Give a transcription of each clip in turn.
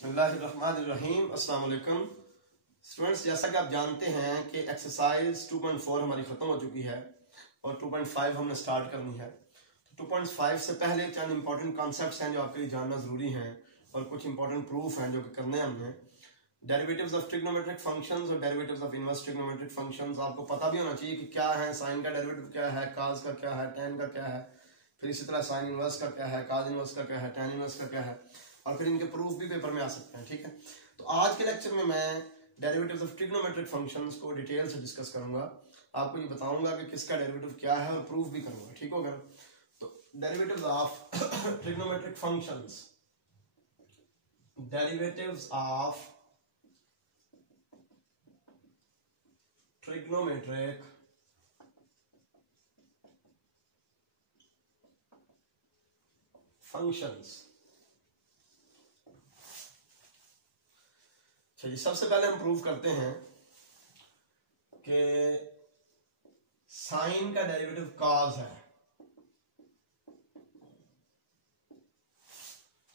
बिस्मिल्लाहिर्रहमानिर्रहीम। अस्सलाम वालेकुम स्टूडेंट्स, जैसा कि आप जानते हैं कि एक्सरसाइज 2.4 हमारी ख़त्म हो चुकी है और 2.5 हमने स्टार्ट करनी है। तो 2.5 से पहले चंद इंपॉर्टेंट कॉन्सेप्ट्स हैं जो आपके लिए जानना ज़रूरी हैं और कुछ इंपॉर्टेंट प्रूफ हैं जो कि करने हैं हमने। डेरिवेटिव्स ऑफ ट्रिग्नोमेट्रिक फंक्शंस और derivatives of inverse trigonometric functions आपको पता भी होना चाहिए कि क्या है, साइन का डेरिवेटिव क्या है, काज का क्या है, टेन का क्या है, फिर इसी तरह साइन इनवर्स का क्या है, काज इनवर्स का क्या है, टेन इनवर्स का क्या है, और फिर इनके प्रूफ भी पेपर में आ सकते हैं। ठीक है, तो आज के लेक्चर में मैं डेरिवेटिव्स ऑफ ट्रिग्नोमेट्रिक फंक्शंस को डिटेल से डिस्कस करूंगा। आपको ये बताऊंगा कि किसका डेरिवेटिव क्या है और प्रूफ भी करूंगा। ठीक होगा? तो derivatives of trigonometric functions, derivatives of trigonometric functions. चलिए, सबसे पहले हम प्रूव करते हैं कि साइन का डेरिवेटिव कॉस है।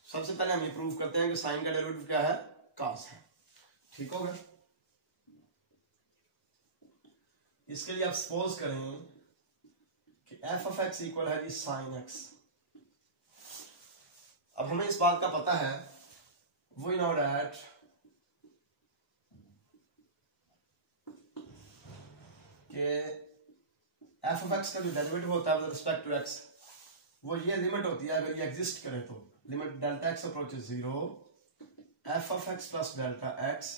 सबसे पहले हम ये प्रूव करते हैं कि साइन का डेरिवेटिव क्या है, कॉस है। ठीक होगा? इसके लिए आप सपोज करें कि एफ ऑफ एक्स इक्वल है जी साइन एक्स। अब हमें इस बात का पता है, वी नो दैट कि एफ ऑफ एक्स का जो डेरिवेटिव होता है विद रिस्पेक्ट टू एक्स, वो ये लिमिट होती है अगर ये एग्जिस्ट करे तो limit delta x approaches 0, f of x plus delta x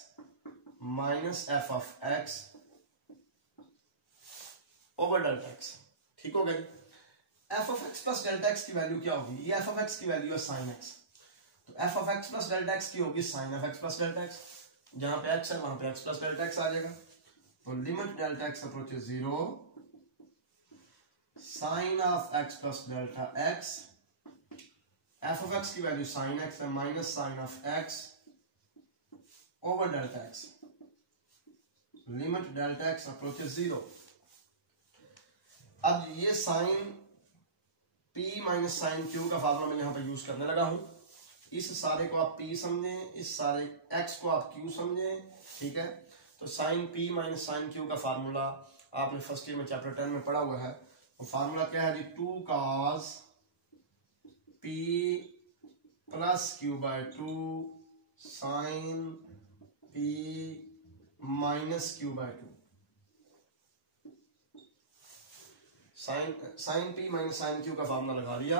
minus f of x over delta x. ठीक हो गई? F of x plus delta x की वैल्यू क्या होगी? ये एफ ऑफ एक्स की वैल्यू है साइन एक्स, तो f of x plus delta x की होगी sine of x plus delta x. जहां पे एक्स है वहां पे एक्स प्लस डेल्टा एक्स आ जाएगा। तो limit delta x approaches 0, sine of x plus delta x, f of x की वैल्यू साइन एक्स है minus sine of x over delta x, limit delta x approaches 0। अब ये sine P minus sine Q का formula मैं यहां पर use करने लगा हूं। इस सारे को आप P समझें, इस सारे X को आप Q समझें। ठीक है, तो sine P minus sine Q का फार्मूला आपने फर्स्ट ईयर में चैप्टर 10 में पढ़ा हुआ है। वो फार्मूला क्या है जी? 2 cos P plus Q by 2 sine P minus Q by 2। Sine P minus sine Q का फार्मूला लगा लिया,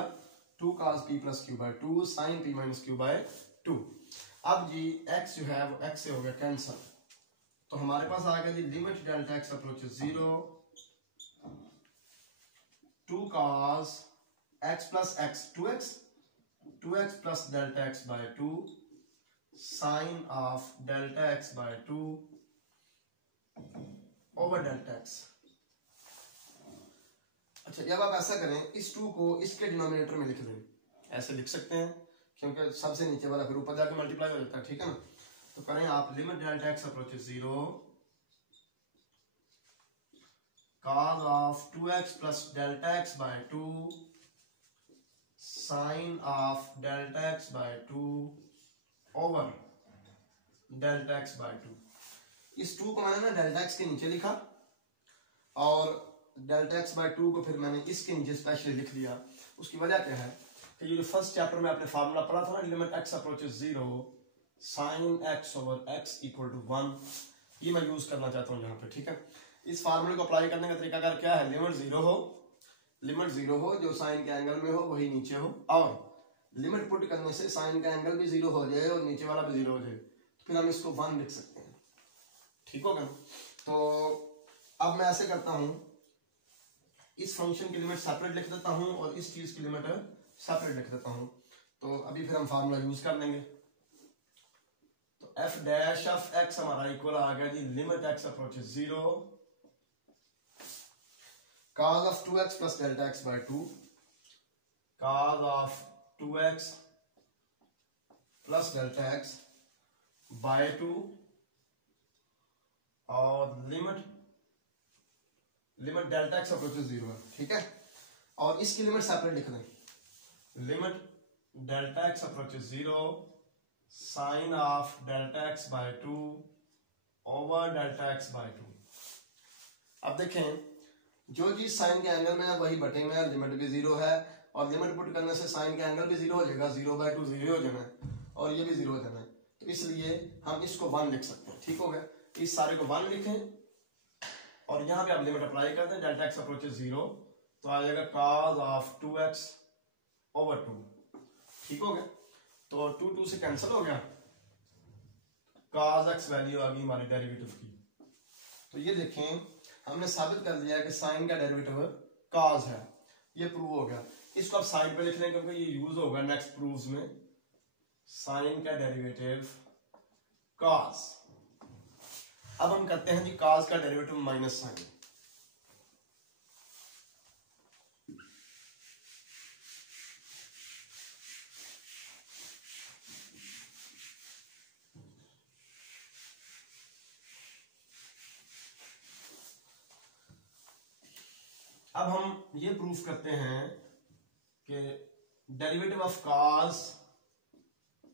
2 cos P plus Q by 2 sine P minus Q by 2। अब जी x जो है वो x से हो गया कैंसल, तो हमारे पास आ गया जी limit delta x approaches 0, 2 cos x plus x 2x plus delta x by 2 sine of delta x by 2 over delta x। अच्छा, जब आप ऐसा करें, इस 2 को इसके डिनोमिनेटर में लिख दें, ऐसे लिख सकते हैं क्योंकि सबसे नीचे वाला फिर ऊपर जाके मल्टीप्लाई हो जाता है। ठीक है ना? तो करें आप limit delta x approaches 0, cos of 2x plus delta x by 2 sine of delta x by 2 over delta x by 2। इस 2 को मैंने ना डेल्टा एक्स के नीचे लिखा और डेल्टा एक्स बाय 2 को फिर मैंने इसके नीचे स्पेशली लिख दिया। उसकी वजह क्या है कि ये जो फर्स्ट चैप्टर में आपने फार्मूला पढ़ा था ना, limit x approaches 0 sine x over x equal to 1, ये मैं यूज करना चाहता हूँ यहाँ पे। ठीक है, इस फार्मूले को अप्लाई करने का तरीका क्या है? लिमिट 0 हो, जो साइन के एंगल में हो वही नीचे हो, और लिमिट पुट करने से साइन का एंगल भी 0 हो जाए और नीचे वाला भी 0 हो जाए, तो फिर हम इसको 1 लिख सकते हैं। ठीक होगा? तो अब मैं ऐसे करता हूं, इस फंक्शन की लिमिट सेपरेट लिख देता हूं और इस चीज की लिमिट सेपरेट लिख देता हूं। तो अभी फिर हम फार्मूला यूज कर लेंगे। तो एफ डैश ऑफ एक्स हमारा इक्वल आ गया जी limit x approaches 0, cos of 2x plus delta x by 2, cos of 2x plus delta x by 2 और लिमिट डेल्टा एक्स अप्रोचेस 0 है। ठीक है, और इसकी लिमिट सेपरेट लिख दें, limit delta x approaches 0 sine of delta x by 2 over delta x by 2। अब देखें जो चीज साइन के एंगल में है वही बटे में है, लिमिट भी जीरो है और लिमिट पुट करने से साइन के एंगल भी जीरो हो जाएगा, 0/2 जीरो हो जाना है और ये भी जीरो हो जाना है, तो इसलिए हम इसको 1 लिख सकते हैं। ठीक हो गया, इस सारे को 1 लिखें और यहाँ पे आप लिमिट अप्लाई करते हैं, डेल्टा एक्स अप्रोचेस 0 तो आ जाएगा cos ऑफ 2x ओवर 2। ठीक हो गया, तो 2 से कैंसिल हो गया, cos x वैल्यू आ गई हमारी डेरिवेटिव की। तो ये देखें हमने साबित कर दिया है कि साइन का डेरिवेटिव cos है, ये प्रूव हो गया। इसको आप साइन पे लिख लें क्योंकि ये यूज होगा नेक्स्ट प्रूव्स में। साइन का डेरिवेटिव cos। अब हम करते हैं जी cos का डेरिवेटिव माइनस साइन। अब हम ये प्रूफ करते हैं कि derivative of cos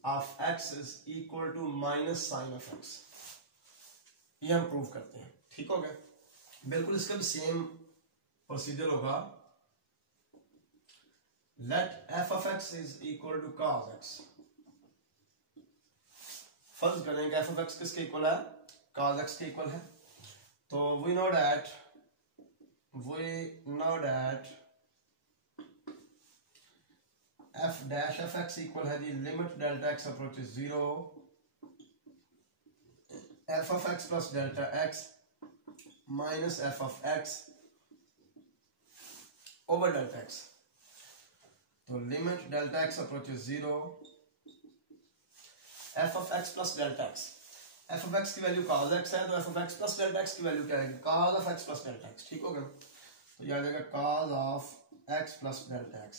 of x is equal to minus sine of x, ये हम प्रूफ करते हैं। ठीक हो गया, बिल्कुल इसका भी सेम प्रोसीजर होगा। Let f of x is equal to cos x। फर्ज करें कि f ऑफ x किसके इक्वल है, cos x के इक्वल है, तो we know that f dash of x equal है जी limit delta x approaches 0 f of x plus delta x minus f of x over delta x। तो limit delta x approaches 0 f of x plus delta x, f of x की value cos x है तो f of x plus delta x की value क्या है, cos of x plus delta x। ठीक हो गया, तो यह आ जाएगा cos of x plus delta x।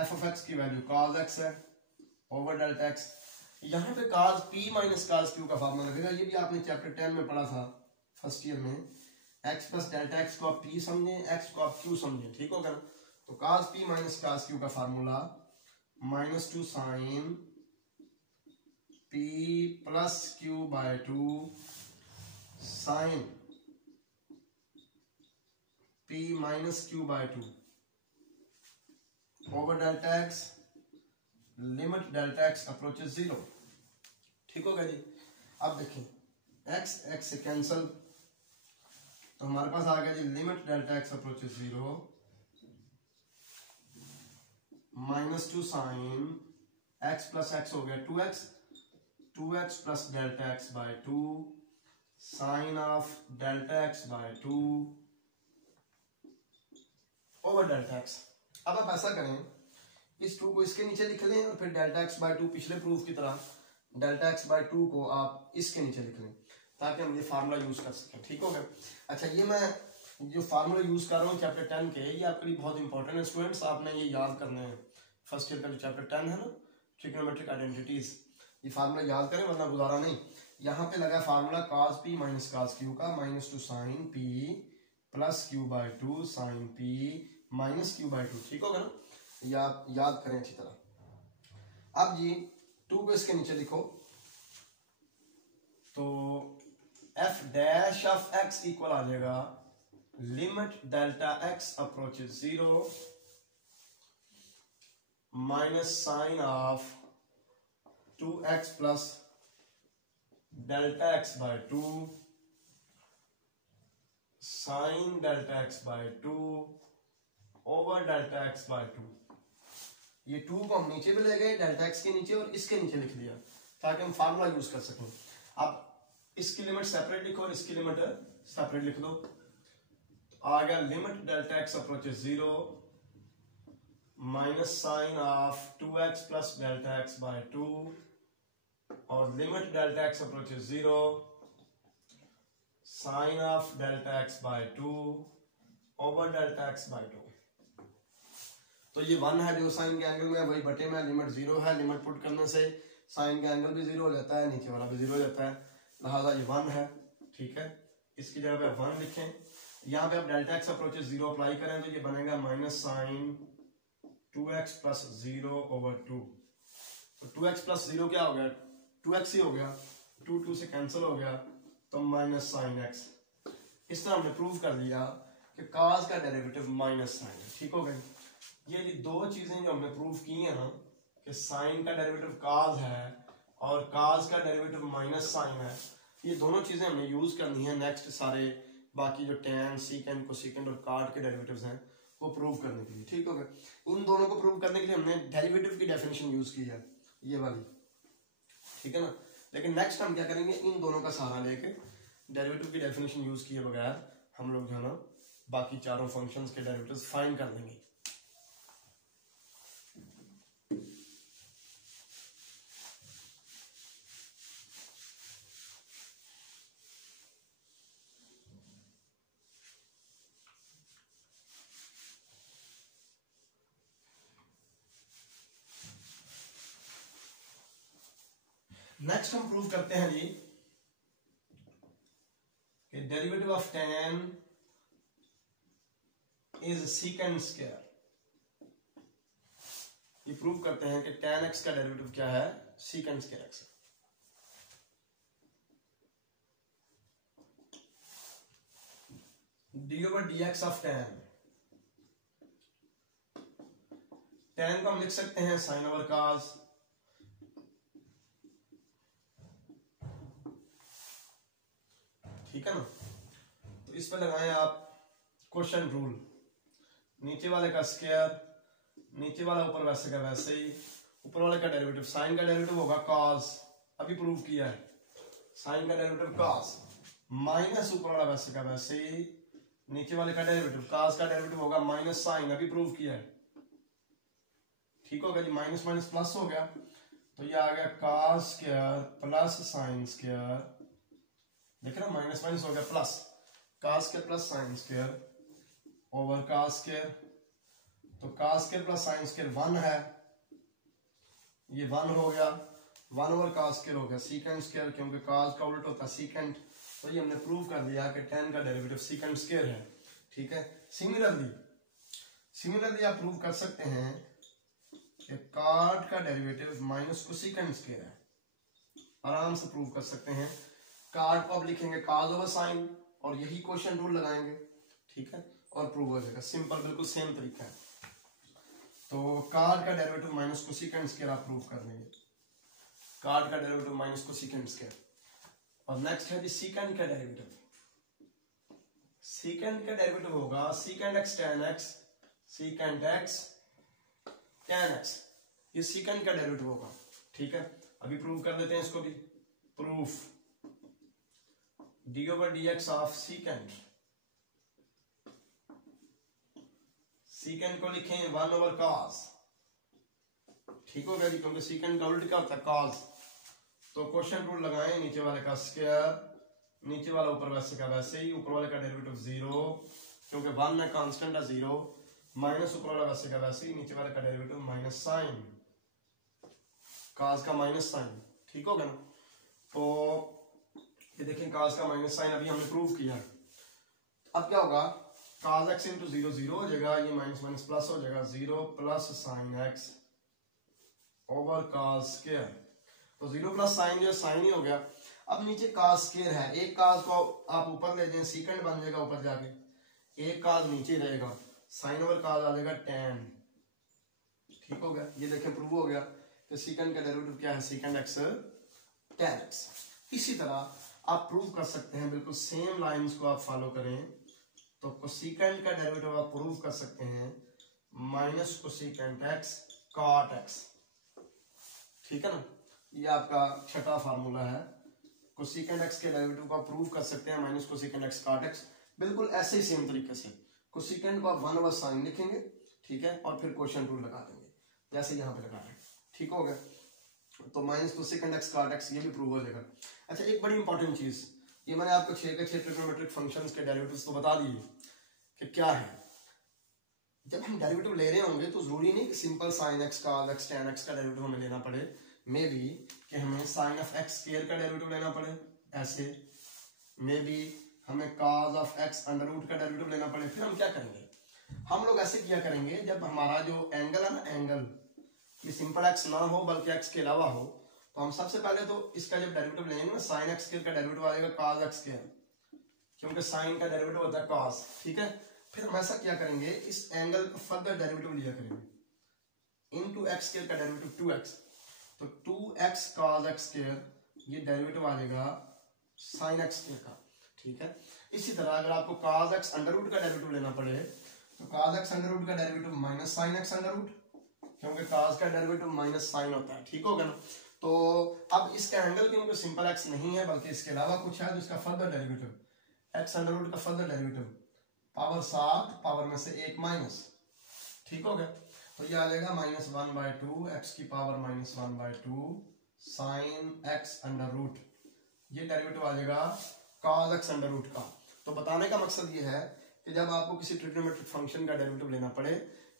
f of x की वैल्यू cos x है ओवर डेल्टा x। यहाँ पे cos p minus cos q का फॉर्मूला लगेगा, ये भी आपने चैप्टर 10 में पढ़ा था फर्स्ट ईयर में। x प्लस डेल्टा x को आप p समझें, x को आप q समझें। ठीक होगा, तो cos p minus cos q का formula -2 sine p plus q by 2 sine p minus q by 2 over delta x limit delta x approaches 0। ठीक होगा जी। अब देखें x x से कैंसल, तो हमारे पास आ गया जी limit delta x approaches 0 -2 sine x plus x हो गया 2x plus delta x by 2 sine of delta x by 2 over delta x। अब आप ऐसा करें, इस 2 को इसके नीचे लिख लें और फिर डेल्टा x बाय 2 पिछले प्रूफ की तरह डेल्टा x बाय 2 को आप इसके नीचे लिख लें ताकि हम ये फार्मूला यूज कर सकें। ठीक हो गया। अच्छा, ये मैं जो फार्मूला यूज कर रहा हूँ चैप्टर 10 के, ये आपके लिए बहुत इंपॉर्टेंट है स्टूडेंट्स, आपने ये याद करने हैं। फर्स्ट ईयर का जो चैप्टर 10 है ना, ट्रिग्नोमेट्रिक आइडेंटिटीज, ये फार्मूला याद करें वरना गुजारा नहीं। यहाँ पे लगा formula cos p minus cos q का -2 sine p plus q by 2 sine p minus q by 2। ठीक होगा ना, याद करें अच्छी तरह। अब जी 2 को इसके नीचे लिखो, तो f dash of x equal आ जाएगा limit delta x approaches 0 minus sine of 2x plus delta x by 2 sine delta x by 2 over delta x by 2। ये 2 को हम नीचे भी ले गए, डेल्टा x के नीचे और इसके नीचे लिख लिया ताकि हम फार्मूला यूज कर सकें। अब इसकी लिमिट सेपरेट लिखो और इसकी लिमिट सेपरेट लिख दो, आ गया limit delta x approaches 0 minus sine of 2x plus delta x by 2 और limit delta x approaches 0 sine of delta x by 2 over delta x by 2। तो ये 1 है जो साइन के एंगल में, वही बटे में लिमिट 0 है, लिमिट पुट करने से साइन का एंगल भी 0 हो जाता है, नीचे वाला भी 0 हो जाता है, लिहाजा ये 1 है। ठीक है, इसकी जगह पे 1 लिखें। यहाँ पे आप डेल्टा x अप्रोचेस 0 अप्लाई करें तो ये बनेगा minus sign 2x plus 0 over 2। तो 2x प्लस 0 क्या हो गया, 2x ही हो गया, 2 से कैंसिल हो गया तो माइनस साइन x। इस तरह हमने प्रूव कर लिया कि cos का डेरिवेटिव माइनस साइन है। ठीक हो गया। ये दो चीजें जो हमने प्रूव की है ना कि साइन का डेरिवेटिव cos है और cos का डेरिवेटिव माइनस साइन है, ये दोनों चीजें हमने यूज करनी है नेक्स्ट सारे बाकी जो tan, secant, cosecant और cot के डेरिवेटिव्स हैं वो प्रूव करने के लिए। ठीक हो गया। इन दोनों को प्रूव करने के लिए हमने डेरिवेटिव की डेफिनेशन यूज की है ये वाली, ठीक है ना। लेकिन नेक्स्ट हम क्या करेंगे, इन दोनों का सहारा लेके डेरिवेटिव की डेफिनेशन यूज किए बगैर हम लोग जो है ना बाकी चारों फंक्शंस के डेरिवेटिव्स फाइंड कर लेंगे। नेक्स्ट हम प्रूव करते हैं जी कि derivative of tan is secant square. ये प्रूव करते हैं कि tan x का डेरिवेटिव क्या है, secant square x। d over dx of tan, tan को हम लिख सकते हैं sin over cos, ठीक है ना। तो इस पर लगाएं आप क्वेश्चन रूल, नीचे वाले का स्क्वायर, नीचे वाला ऊपर वैसे का वैसे ही, ऊपर वाले का डेरिवेटिव साइन का डेरिवेटिव होगा cos, अभी प्रूव किया है साइन का डेरिवेटिव cos, माइनस ऊपर वाला वैसे का वैसे ही, नीचे वाले का डेरिवेटिव cos का डेरिवेटिव होगा माइनस साइन, अभी प्रूव किया है। ठीक हो गया जी, माइनस माइनस प्लस हो गया तो ये आ गया cos square plus sine square, देखे ना माइनस माइनस हो गया plus, cos square plus sine square over cos square, तो cos square plus sine square 1 है, ये 1 हो गया, 1 ओवर cos स्क्वायर हो गया secant स्क्वायर, क्योंकि cos का उल्टा होता है secant, तो ये हमने प्रूव कर दिया कि tan का डेरिवेटिव secant स्क्वायर है। ठीक है। सिमिलरली आप प्रूव कर सकते हैं कि cot का डेरिवेटिव माइनस cosecant स्क्वायर है, आराम से प्रूव कर सकते हैं। cot को अब लिखेंगे cos ओवर साइन और यही क्वेश्चन रूल लगाएंगे, ठीक है, और प्रूव हो जाएगा। सिंपल, बिल्कुल सेम तरीका है। तो cot का डेरिवेटिव माइनस cosecant स्क्वायर आप प्रूव कर लेंगे, cot का डेरिवेटिव माइनस cosecant स्क्वायर। और नेक्स्ट है जी secant का डेरिवेटिव, secant का डेरिवेटिव होगा secant x tan x, secant x tan x, ये secant का डेरिवेटिव होगा। ठीक है, अभी प्रूव कर लेते हैं इसको भी। Proof d over dx of secant, secant को लिखें 1 over cos, ठीक हो गया जी, क्योंकि secant का उल्टा क्या होता है cos, तो क्वेश्चन रूल लगाएं, नीचे वाले का स्क्वायर, नीचे वाला ऊपर वैसे का वैसे ही, ऊपर वाले का डेरिवेटिव 0, क्योंकि 1 में कांस्टेंट है 0, माइनस ऊपर वाला वैसे का वैसे ही, नीचे वाले का डेरिवेटिव माइनस साइन, cos का माइनस साइन। ठीक हो गया ना। तो ये देखें cos का माइनस साइन अभी हमने प्रूव किया। अब क्या होगा, cos x इंटू 0 0 हो जाएगा, ये माइनस माइनस प्लस हो जाएगा, 0 plus sign x over cos square, तो 0 प्लस साइन जो साइन ही हो गया। अब नीचे cos स्क्वायर है, एक cos को आप ऊपर ले जाएं, secant बन जाएगा ऊपर जाके, एक cos नीचे रहेगा, साइन ओवर cos आ जाएगा tan। ठीक हो गया, ये देखें प्रूव हो गया कि secant का डेरिवेटिव क्या है, secant x tan x। इसी तरह आप प्रूव कर सकते हैं, बिल्कुल सेम लाइंस को आप फॉलो करें तो cosecant का डेरिवेटिव आप प्रूव कर सकते हैं minus cosecant x cot x। ठीक है ना, ये आपका छठा फार्मूला है। cosecant x के डेरिवेटिव को आप प्रूव कर सकते हैं minus cosecant x cot x, बिल्कुल ऐसे ही सेम तरीके से। cosecant को आप 1 ओवर साइन लिखेंगे, ठीक है, और फिर क्वेश्चन रूल लगा देंगे जैसे यहाँ पे लगा रहे हैं। ठीक हो गया, तो minus cosecant x cot x ये भी प्रूव हो जाएगा। अच्छा, एक बड़ी इंपॉर्टेंट चीज, ये मैंने आपको 6 के 6 ट्रिग्नोमेट्रिक फंक्शंस के डेरिवेटिव्स तो बता दिए कि क्या है। जब हम डेरिवेटिव ले रहे होंगे तो जरूरी नहीं कि simple sin x cos x tan x का डेरिवेटिव हमें लेना पड़े, मे बी कि हमें sin of x स्क्वायर का डेरिवेटिव लेना पड़े, ऐसे मे बी हमें cos of x under root का डेरिवेटिव लेना पड़े। फिर हम क्या करेंगे, हम लोग ऐसे किया करेंगे, जब हमारा जो एंगल है ना, एंगल कि सिंपल एक्स ना हो बल्कि एक्स के अलावा हो, तो हम सबसे पहले तो इसका जब डेरिवेटिव लेंगे ना, साइन एक्स स्क्वायर का डेरिवेटिव आ जाएगा कॉस एक्स स्क्वायर, क्योंकि साइन का डेरिवेटिव होता है कॉस, ठीक है। फिर हम ऐसा क्या करेंगे, इस एंगल का फर्दर डेरिवेटिव लिया करेंगे, इनटू एक्स स्क्वायर का डेरिवेटिव 2x, तो 2x cos x स्क्वायर ये डेरिवेटिव आ जाएगा sin x स्क्वायर का, ठीक है। इसी तरह अगर आपको cos x अंडर रूट का डेरिवेटिव लेना पड़े तो cos x अंडर रूट का derivative minus sin x under root, क्योंकि cos का डेरिवेटिव माइनस sin होता है, ठीक होगा ना। तो अब इसका एंगल क्योंकि सिंपल x नहीं है बल्कि इसके अलावा कुछ है, तो इसका further derivative x under root का फर्दर डेरिवेटिव पावर 7 पावर में से 1 माइनस, ठीक हो गया। तो ये आ जाएगा -1/2 x की power -1/2 sine x under root, ये डेरिवेटिव आ जाएगा cos x अंडर रूट का। तो बताने का मकसद ये है कि जब आपको किसी ट्रिग्नोमेट्रिक फंक्शन का डेरिवेटिव लेना पड़े,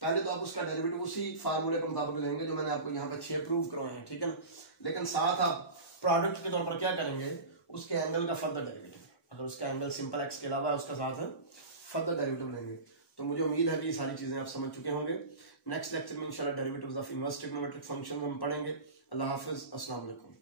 पहले तो आप उसका डेरिवेटिव उसी फार्मूले के मुताबिक लेंगे जो मैंने आपको यहाँ पे 6 प्रूव करवाए हैं, ठीक है ना। लेकिन साथ आप प्रोडक्ट के तौर पर क्या करेंगे, उसके एंगल का फर्दर डेरिवेटिव, अगर उसका एंगल सिंपल एक्स के अलावा उसका साथ फर्दर डेरिवेटिव लेंगे। तो मुझे उम्मीद है कि ये सारी चीजें आप समझ चुके होंगे। नेक्स्ट लेक्चर में इंशाल्लाह derivatives of inverse trigonometric function हम पढ़ेंगे। अल्लाह हाफिज, अस्सलाम वालेकुम।